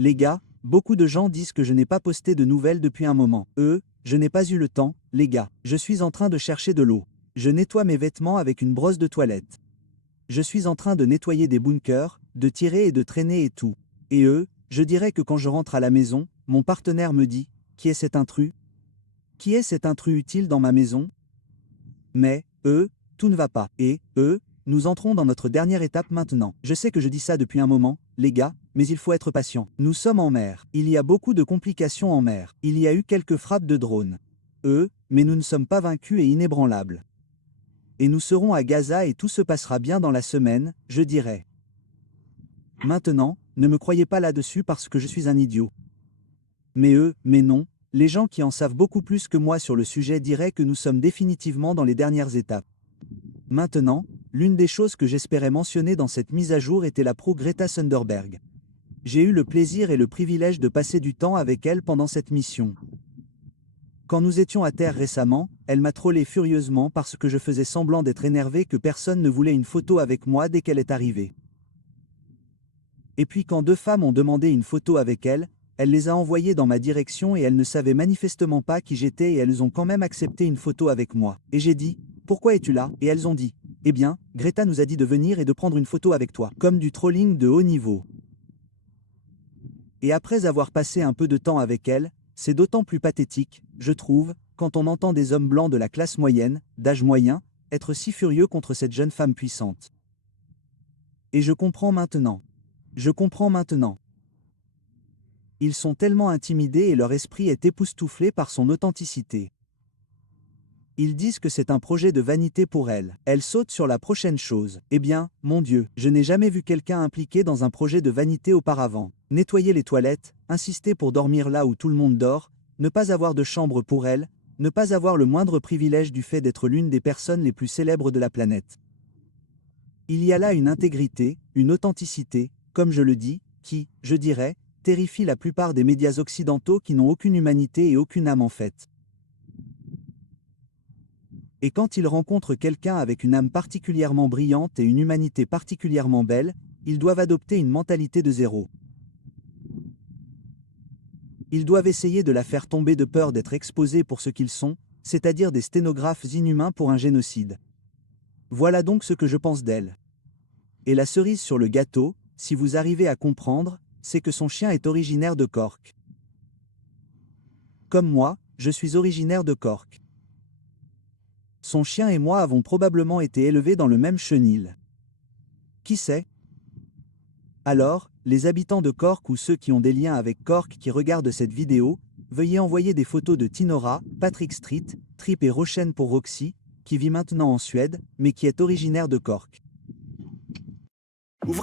Les gars, beaucoup de gens disent que je n'ai pas posté de nouvelles depuis un moment. Je n'ai pas eu le temps, les gars. Je suis en train de chercher de l'eau. Je nettoie mes vêtements avec une brosse de toilette. Je suis en train de nettoyer des bunkers, de tirer et de traîner et tout. Et je dirais que quand je rentre à la maison, mon partenaire me dit, qui est cet intrus? Qui est cet intrus utile dans ma maison? Mais, tout ne va pas. Et, nous entrons dans notre dernière étape maintenant. Je sais que je dis ça depuis un moment, les gars, mais il faut être patient. Nous sommes en mer. Il y a beaucoup de complications en mer. Il y a eu quelques frappes de drones. Mais nous ne sommes pas vaincus et inébranlables. Et nous serons à Gaza et tout se passera bien dans la semaine, je dirais. Maintenant, ne me croyez pas là-dessus parce que je suis un idiot. Mais non, les gens qui en savent beaucoup plus que moi sur le sujet diraient que nous sommes définitivement dans les dernières étapes. Maintenant, l'une des choses que j'espérais mentionner dans cette mise à jour était la pro Greta Thunberg. J'ai eu le plaisir et le privilège de passer du temps avec elle pendant cette mission. Quand nous étions à terre récemment, elle m'a trollé furieusement parce que je faisais semblant d'être énervé que personne ne voulait une photo avec moi dès qu'elle est arrivée. Et puis quand deux femmes ont demandé une photo avec elle les a envoyées dans ma direction et elles ne savaient manifestement pas qui j'étais et elles ont quand même accepté une photo avec moi. Et j'ai dit, pourquoi es-tu là? Et elles ont dit, eh bien, Greta nous a dit de venir et de prendre une photo avec toi. Comme du trolling de haut niveau. Et après avoir passé un peu de temps avec elle, c'est d'autant plus pathétique, je trouve, quand on entend des hommes blancs de la classe moyenne, d'âge moyen, être si furieux contre cette jeune femme puissante. Et je comprends maintenant. Je comprends maintenant. Ils sont tellement intimidés et leur esprit est époustouflé par son authenticité. Ils disent que c'est un projet de vanité pour elle. Elle saute sur la prochaine chose. Eh bien, mon Dieu, je n'ai jamais vu quelqu'un impliqué dans un projet de vanité auparavant. Nettoyer les toilettes, insister pour dormir là où tout le monde dort, ne pas avoir de chambre pour elle, ne pas avoir le moindre privilège du fait d'être l'une des personnes les plus célèbres de la planète. Il y a là une intégrité, une authenticité, comme je le dis, qui, je dirais, terrifie la plupart des médias occidentaux qui n'ont aucune humanité et aucune âme en fait. Et quand ils rencontrent quelqu'un avec une âme particulièrement brillante et une humanité particulièrement belle, ils doivent adopter une mentalité de zéro. Ils doivent essayer de la faire tomber de peur d'être exposés pour ce qu'ils sont, c'est-à-dire des sténographes inhumains pour un génocide. Voilà donc ce que je pense d'elle. Et la cerise sur le gâteau, si vous arrivez à comprendre, c'est que son chien est originaire de Cork. Comme moi, je suis originaire de Cork. Son chien et moi avons probablement été élevés dans le même chenil. Qui sait? Alors, les habitants de Cork ou ceux qui ont des liens avec Cork qui regardent cette vidéo, veuillez envoyer des photos de Tinora, Patrick Street, Trip et Rochen pour Roxy, qui vit maintenant en Suède, mais qui est originaire de Cork.